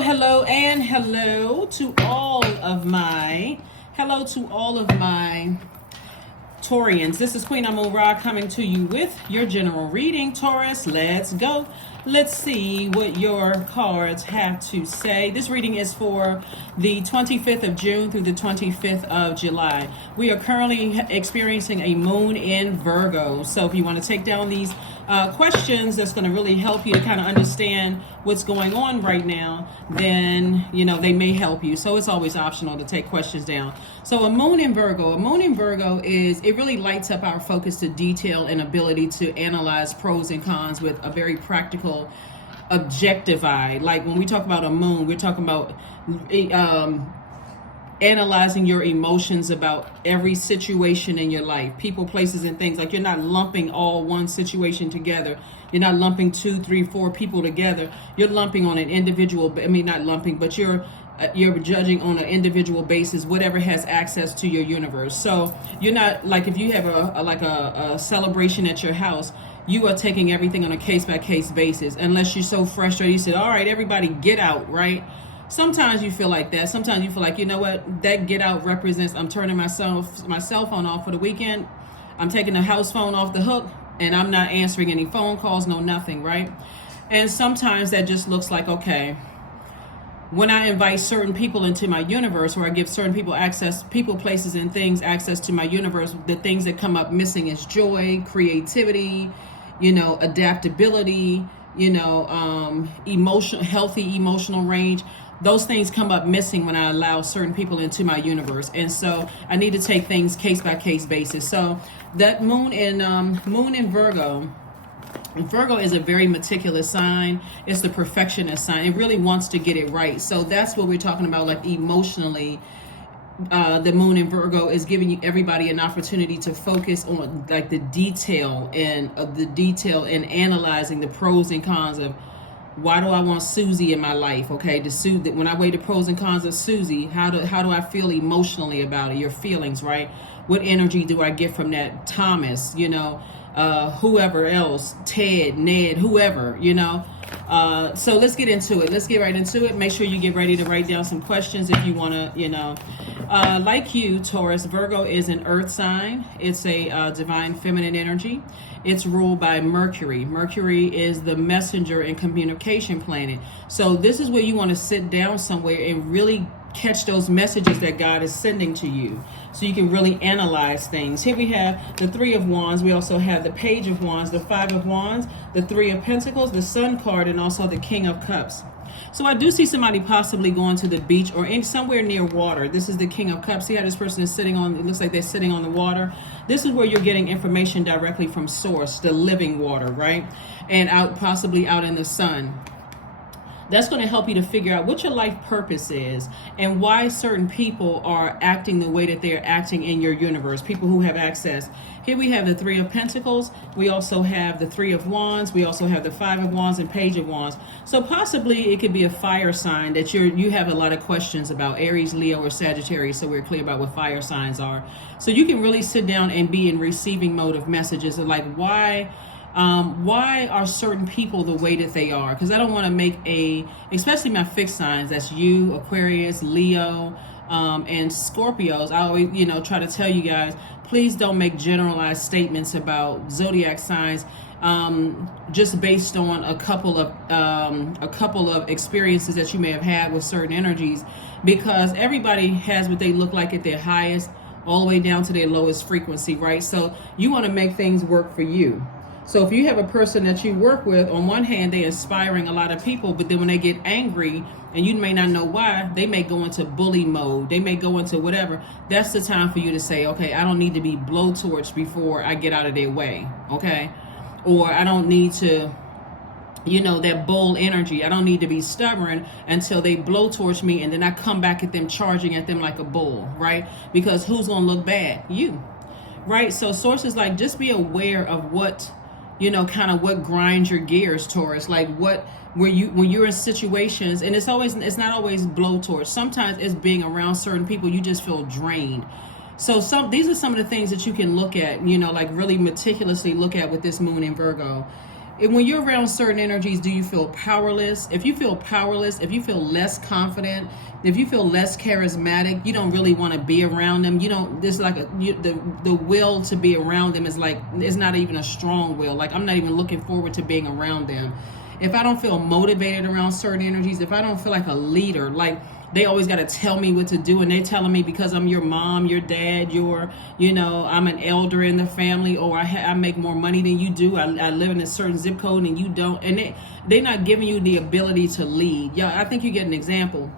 Hello, and hello to all of my Taurians. This is Queen Amun Ra coming to you with your general reading. Taurus, let's go. Let's see what your cards have to say. This reading is for the 25th of June through the 25th of July. We are currently experiencing a moon in Virgo. So if you want to take down these questions that's going to really help you to kind of understand what's going on right now, then, they may help you. So it's always optional to take questions down. So a moon in Virgo is, it really lights up our focus to detail and ability to analyze pros and cons with a very practical, objective eye. Like when we talk about a moon, we're talking about analyzing your emotions about every situation in your life, people, places, and things. Like you're not lumping all one situation together. You're not lumping 2, 3, 4 people together. You're lumping on an individual, not lumping, but you're judging on an individual basis, whatever has access to your universe. So you're not like, if you have a celebration at your house, you are taking everything on a case-by-case basis, unless you're so frustrated. You said, all right, everybody get out, right? Sometimes you feel like that. Sometimes you feel like, you know what, that get out represents, I'm turning my cell phone off for the weekend. I'm taking the house phone off the hook, and I'm not answering any phone calls, no nothing, right? And sometimes that just looks like, okay, when I invite certain people into my universe, or I give certain people access, people, places, and things access to my universe, the things that come up missing is joy, creativity, adaptability, healthy emotional range. Those things come up missing when I allow certain people into my universe. And so I need to take things case by case basis. So that moon in Virgo, Virgo is a very meticulous sign. It's the perfectionist sign. It really wants to get it right. So that's what we're talking about, like emotionally. The moon in Virgo is giving everybody an opportunity to focus on like the detail and analyzing the pros and cons of, why do I want Susie in my life? Okay, when I weigh the pros and cons of Susie, how do I feel emotionally about it? Your feelings, right? What energy do I get from that? Thomas, whoever else, Ted, Ned, whoever, so let's get into it. Let's get right into it. Make sure you get ready to write down some questions if you want to, like you, Taurus, Virgo is an earth sign. It's a divine feminine energy. It's ruled by Mercury. Mercury is the messenger and communication planet. So this is where you want to sit down somewhere and really catch those messages that God is sending to you, so you can really analyze things. Here we have the Three of Wands. We also have the Page of Wands, the Five of Wands, the Three of Pentacles, the Sun card, and also the King of Cups. So I do see somebody possibly going to the beach or somewhere near water. This is the King of Cups. See how this person is sitting on, it looks like they're sitting on the water. This is where you're getting information directly from source, the living water, right? And possibly out in the sun. That's going to help you to figure out what your life purpose is and why certain people are acting the way that they're acting in your universe, people who have access. Here we have the Three of Pentacles. We also have the Three of Wands. We also have the Five of Wands and Page of Wands. So possibly it could be a fire sign that you have a lot of questions about, Aries, Leo, or Sagittarius. So we're clear about what fire signs are. So you can really sit down and be in receiving mode of messages of like, why are certain people the way that they are? Because I don't want to make especially my fixed signs, that's you, Aquarius, Leo, and Scorpios. I always, try to tell you guys, please don't make generalized statements about zodiac signs just based on a couple of experiences that you may have had with certain energies, because everybody has what they look like at their highest all the way down to their lowest frequency, right? So you want to make things work for you. So if you have a person that you work with, on one hand, they're inspiring a lot of people, but then when they get angry, and you may not know why, they may go into bully mode. They may go into whatever. That's the time for you to say, okay, I don't need to be blowtorched before I get out of their way, okay? Or I don't need to, that bull energy. I don't need to be stubborn until they blowtorch me, and then I come back at them, charging at them like a bull, right? Because who's going to look bad? You, right? So sources like, just be aware of what, kind of what grinds your gears, Taurus. Like when you're in situations, and it's not always blowtorch. Sometimes it's being around certain people, you just feel drained. So these are some of the things that you can look at, like really meticulously look at with this moon in Virgo. when you're around certain energies, do you feel powerless? If you feel powerless, if you feel less confident, if you feel less charismatic, you don't really want to be around them. You don't, there's like the will to be around them is like, it's not even a strong will. Like, I'm not even looking forward to being around them. If I don't feel motivated around certain energies, if I don't feel like a leader, like they always got to tell me what to do, and they're telling me because I'm your mom, your dad, I'm an elder in the family, or I make more money than you do, I live in a certain zip code and you don't, and they're not giving you the ability to lead. Yeah, I think you get an example.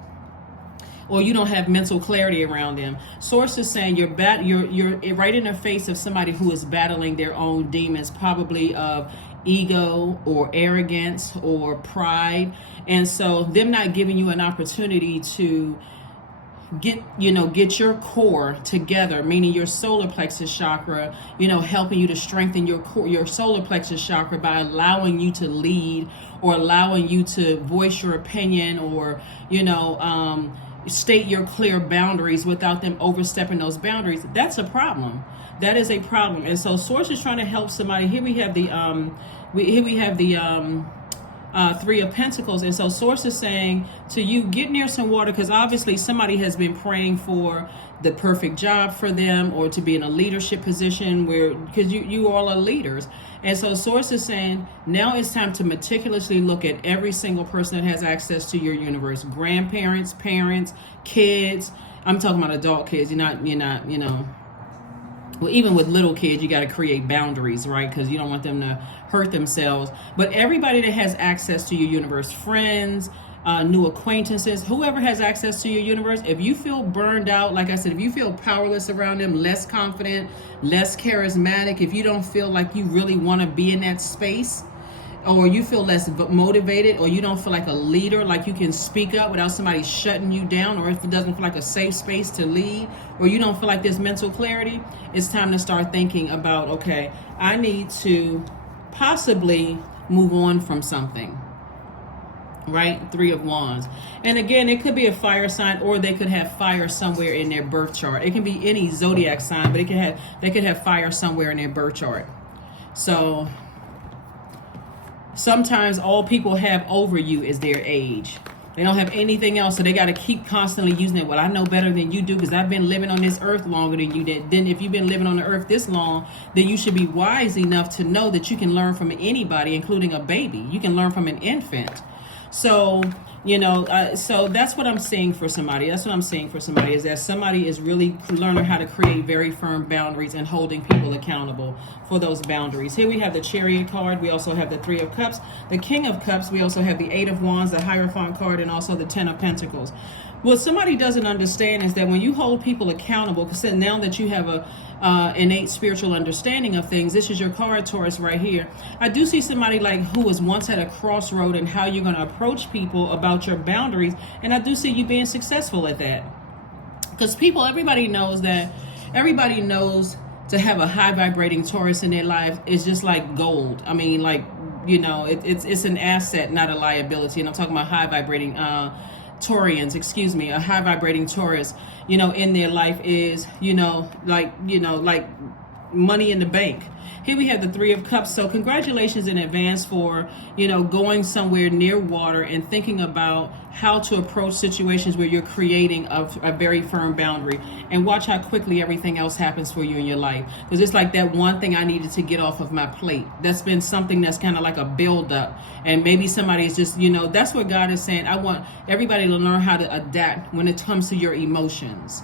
Or you don't have mental clarity around them. Source is saying you're right in the face of somebody who is battling their own demons, probably of ego or arrogance or pride. And so them not giving you an opportunity to get your core together, meaning your solar plexus chakra, helping you to strengthen your core, your solar plexus chakra, by allowing you to lead or allowing you to voice your opinion, or state your clear boundaries without them overstepping those boundaries. That's a problem. That is a problem. And so Source is trying to help somebody. Here we have the Three of Pentacles. And so Source is saying to you, get near some water, because obviously somebody has been praying for the perfect job for them, or to be in a leadership position because you all are leaders. And so Source is saying now it's time to meticulously look at every single person that has access to your universe: grandparents, parents, kids. I'm talking about adult kids. You're not, well, even with little kids, you got to create boundaries, right? Because you don't want them to hurt themselves. But everybody that has access to your universe, friends, new acquaintances, whoever has access to your universe, if you feel burned out, like I said, if you feel powerless around them, less confident, less charismatic, if you don't feel like you really want to be in that space, or you feel less motivated, or you don't feel like a leader, like you can speak up without somebody shutting you down, or if it doesn't feel like a safe space to lead, or you don't feel like there's mental clarity, it's time to start thinking about, okay, I need to possibly move on from something. Right? Three of Wands. And again, it could be a fire sign, or they could have fire somewhere in their birth chart. It can be any zodiac sign, but they could have fire somewhere in their birth chart. So sometimes all people have over you is their age. They don't have anything else, so they got to keep constantly using it. Well, I know better than you do because I've been living on this earth longer than you did. Then if you've been living on the earth this long, then you should be wise enough to know that you can learn from anybody, including a baby. You can learn from an infant. So, so that's what I'm seeing for somebody. That's what I'm seeing for somebody, is that somebody is really learning how to create very firm boundaries and holding people accountable for those boundaries. Here we have the Chariot card. We also have the Three of Cups, the King of Cups. We also have the Eight of Wands, the Hierophant card, and also the Ten of Pentacles. What somebody doesn't understand is that when you hold people accountable, because now that you have a innate spiritual understanding of things, this is your card, Taurus, right here. I do see somebody like who was once at a crossroad and how you're going to approach people about your boundaries, and I do see you being successful at that. Because everybody knows to have a high vibrating Taurus in their life is just like gold. I mean, like, it's an asset, not a liability. And I'm talking about high vibrating Taurians, a high vibrating Taurus, in their life is, like money in the bank. Here we have the Three of Cups. So congratulations in advance for, going somewhere near water and thinking about how to approach situations where you're creating a very firm boundary. And watch how quickly everything else happens for you in your life. Because it's like that one thing I needed to get off of my plate. That's been something that's kind of like a buildup. And maybe somebody is just, that's what God is saying. I want everybody to learn how to adapt when it comes to your emotions.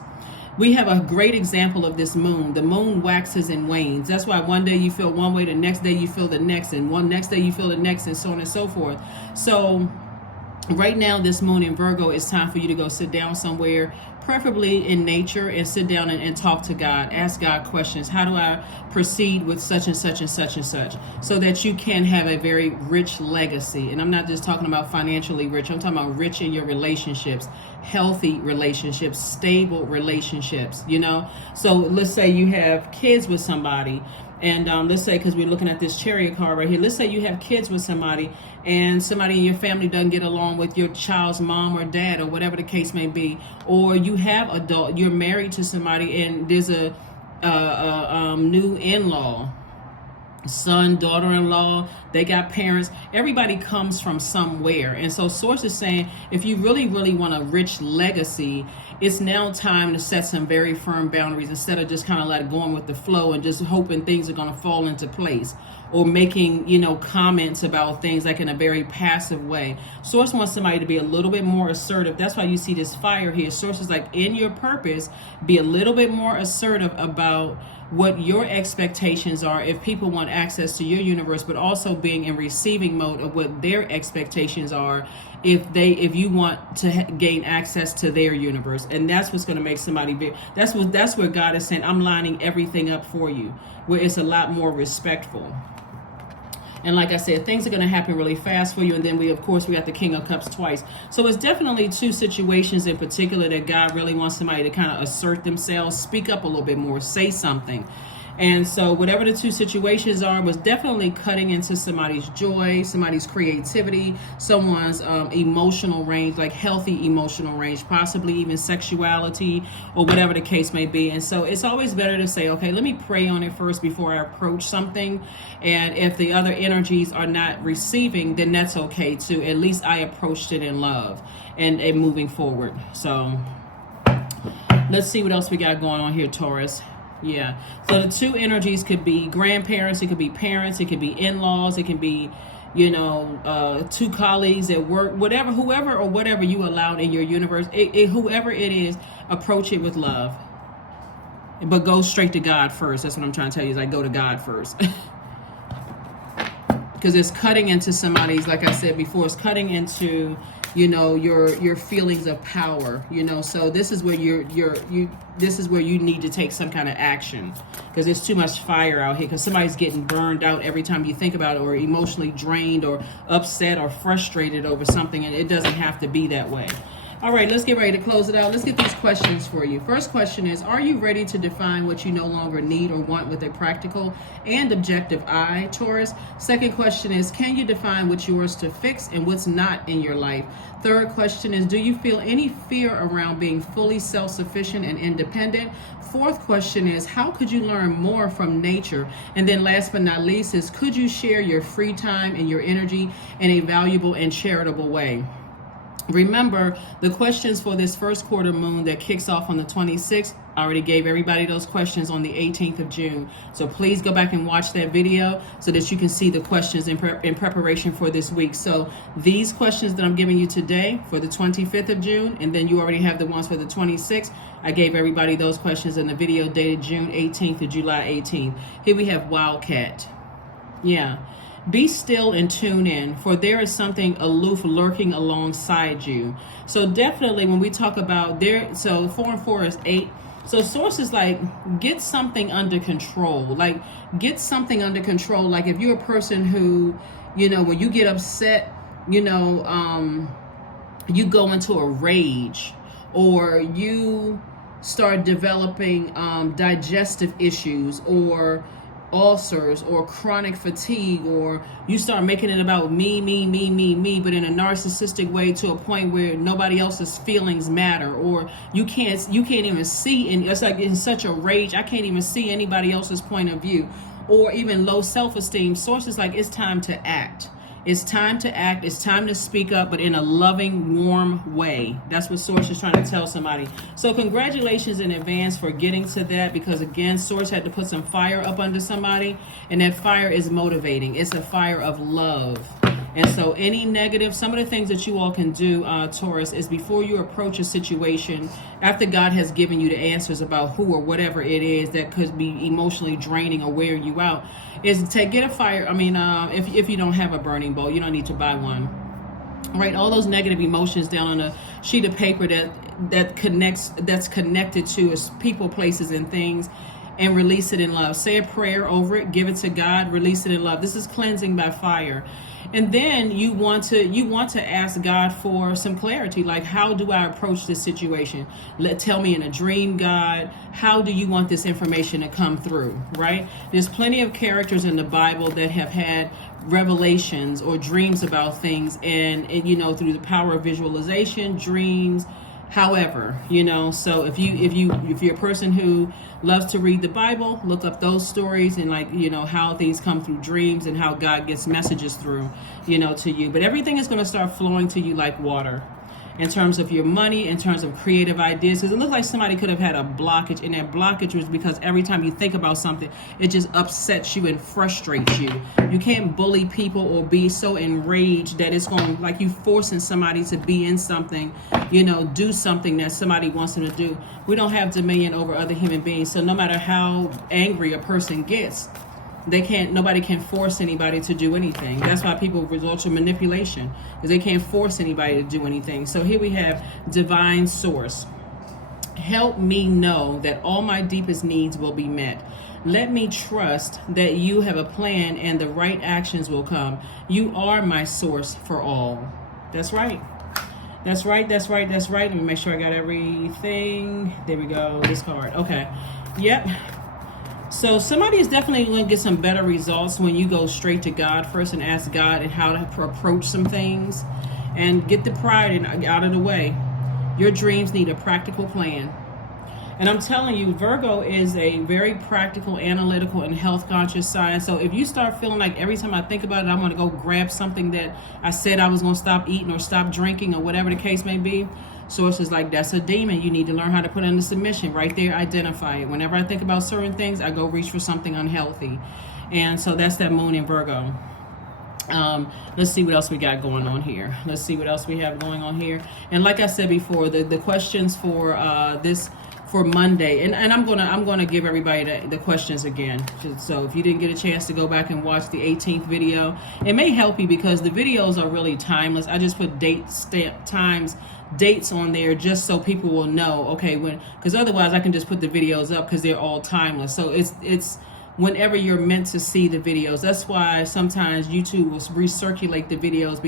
We have a great example of this moon. The moon waxes and wanes. That's why one day you feel one way, the next day you feel the next, and next day you feel the next, and so on and so forth. So right now, this moon in Virgo, it's time for you to go sit down somewhere, preferably in nature, and sit down and talk to God. Ask God questions. How do I proceed with such and such and such and such, so that you can have a very rich legacy? And I'm not just talking about financially rich. I'm talking about rich in your relationships, healthy relationships, stable relationships, So let's say you have kids with somebody, and let's say, because we're looking at this Chariot card right here, let's say you have kids with somebody, and somebody in your family doesn't get along with your child's mom or dad, or whatever the case may be, or you have you're married to somebody, and there's a new in-law, son, daughter-in-law they got parents. Everybody comes from somewhere. And so Source is saying, if you really, really want a rich legacy, it's now time to set some very firm boundaries instead of just kind of like going with the flow and just hoping things are going to fall into place, or making, you know, comments about things like in a very passive way. Source wants somebody to be a little bit more assertive. That's why you see this fire here. Source is like, in your purpose, be a little bit more assertive about what your expectations are if people want access to your universe, but also being in receiving mode of what their expectations are if you want to gain access to their universe. And that's what's going to make somebody big. That's where God is saying, I'm lining everything up for you, where it's a lot more respectful. And like I said, things are going to happen really fast for you. And then we got the King of Cups twice. So it's definitely two situations in particular that God really wants somebody to kind of assert themselves, speak up a little bit more, say something. And so whatever the two situations are, was definitely cutting into somebody's joy, somebody's creativity, someone's emotional range, like healthy emotional range, possibly even sexuality or whatever the case may be. And so it's always better to say, okay, let me pray on it first before I approach something. And if the other energies are not receiving, then that's okay too. At least I approached it in love and moving forward. So let's see what else we got going on here, Taurus. Yeah. So the two energies could be grandparents, it could be parents, it could be in-laws, it can be, you know, two colleagues at work, whoever you allowed in your universe, whoever it is, approach it with love. But go straight to God first. That's what I'm trying to tell you, is like, go to God first. Because it's cutting into somebody's, like I said before, it's cutting into, you know, your feelings of power, you know. So this is where this is where you need to take some kind of action, because there's too much fire out here, because somebody's getting burned out every time you think about it, or emotionally drained or upset or frustrated over something, and it doesn't have to be that way. All right, let's get ready to close it out. Let's get these questions for you. First question is, are you ready to define what you no longer need or want with a practical and objective eye, Taurus? Second question is, can you define what's yours to fix and what's not in your life? Third question is, do you feel any fear around being fully self-sufficient and independent? Fourth question is, how could you learn more from nature? And then last but not least is, could you share your free time and your energy in a valuable and charitable way? Remember, the questions for this first quarter moon that kicks off on the 26th, I already gave everybody those questions on the 18th of June. So please go back and watch that video so that you can see the questions in preparation for this week. So these questions that I'm giving you today for the 25th of June, and then you already have the ones for the 26th. I gave everybody those questions in the video dated June 18th to July 18th. Here we have Wildcat. Yeah. Be still and tune in, for there is something aloof lurking alongside you. So definitely when we talk about so 4 and 4 is 8. So source is like, get something under control. Like, get something under control. Like, if you're a person who, you know, when you get upset, you know, you go into a rage, or you start developing digestive issues, or ulcers, or chronic fatigue, or you start making it about me, but in a narcissistic way, to a point where nobody else's feelings matter, or you can't even see, and it's like in such a rage, I can't even see anybody else's point of view, or even low self-esteem. Sources like, it's time to act. It's time to act. It's time to speak up, but in a loving, warm way. That's what Source is trying to tell somebody. So congratulations in advance for getting to that, because again, Source had to put some fire up under somebody, and that fire is motivating. It's a fire of love. And so any negative, some of the things that you all can do, Taurus, is before you approach a situation, after God has given you the answers about who or whatever it is that could be emotionally draining or wearing you out, is to get a fire. I mean, if you don't have a burning bowl, you don't need to buy one. Right, all those negative emotions down on a sheet of paper that's connected to people, places, and things, and release it in love. Say a prayer over it, give it to God, release it in love. This is cleansing by fire. And then you want to ask God for some clarity, like, how do I approach this situation? Tell me in a dream, God, how do you want this information to come through, right? There's plenty of characters in the Bible that have had revelations or dreams about things, and you know, through the power of visualization, dreams, However, you know, so if you're a person who loves to read the Bible, look up those stories and, like, you know, how things come through dreams and how God gets messages through, you know, to you. But everything is going to start flowing to you like water, in terms of your money, in terms of creative ideas. Because it looked like somebody could have had a blockage, and that blockage was because every time you think about something, it just upsets you and frustrates you. You can't bully people or be so enraged that it's going, like, you forcing somebody to be in something, you know, do something that somebody wants them to do. We don't have dominion over other human beings. So no matter how angry a person gets, nobody can force anybody to do anything. That's why people resort to manipulation, because they can't force anybody to do anything. So here we have divine source. Help me know that all my deepest needs will be met. Let me trust that you have a plan and the right actions will come. You are my source for all. That's right. That's right. That's right. That's right. Let me make sure I got everything. There we go. This card. Okay. Yep. So somebody is definitely going to get some better results when you go straight to God first and ask God and how to approach some things and get the pride out of the way. Your dreams need a practical plan. And I'm telling you, Virgo is a very practical, analytical, and health conscious sign. So if you start feeling like every time I think about it, I want to go grab something that I said I was going to stop eating or stop drinking or whatever the case may be, Source is like, that's a demon. You need to learn how to put it into submission. Right there, identify it. Whenever I think about certain things, I go reach for something unhealthy. And so that's that moon in Virgo. Let's see what else we got going on here. Let's see what else we have going on here. And like I said before, the questions for for Monday, and I'm gonna give everybody the questions again. So if you didn't get a chance to go back and watch the 18th video, it may help you because the videos are really timeless. I just put dates on there just so people will know, okay, when, because otherwise I can just put the videos up because they're all timeless. So it's whenever you're meant to see the videos. That's why sometimes YouTube will recirculate the videos,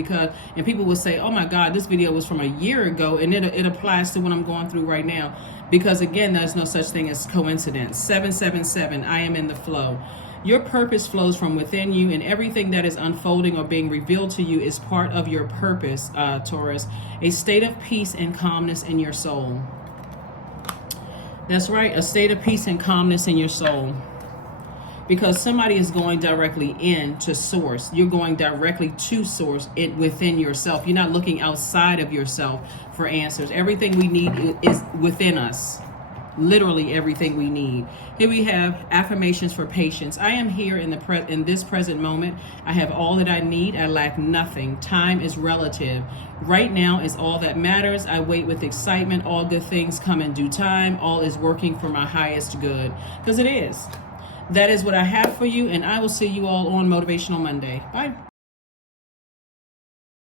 and people will say, oh my God, this video was from a year ago, and it applies to what I'm going through right now. Because again, there's no such thing as coincidence. 777, I am in the flow. Your purpose flows from within you, and everything that is unfolding or being revealed to you is part of your purpose, Taurus. A state of peace and calmness in your soul. That's right, a state of peace and calmness in your soul. Because somebody is going directly into source. You're going directly to source within yourself. You're not looking outside of yourself for answers. Everything we need is within us. Literally everything we need. Here we have affirmations for patience. I am here in this present moment. I have all that I need. I lack nothing. Time is relative. Right now is all that matters. I wait with excitement. All good things come in due time. All is working for my highest good. Because it is. That is what I have for you, and I will see you all on Motivational Monday. Bye.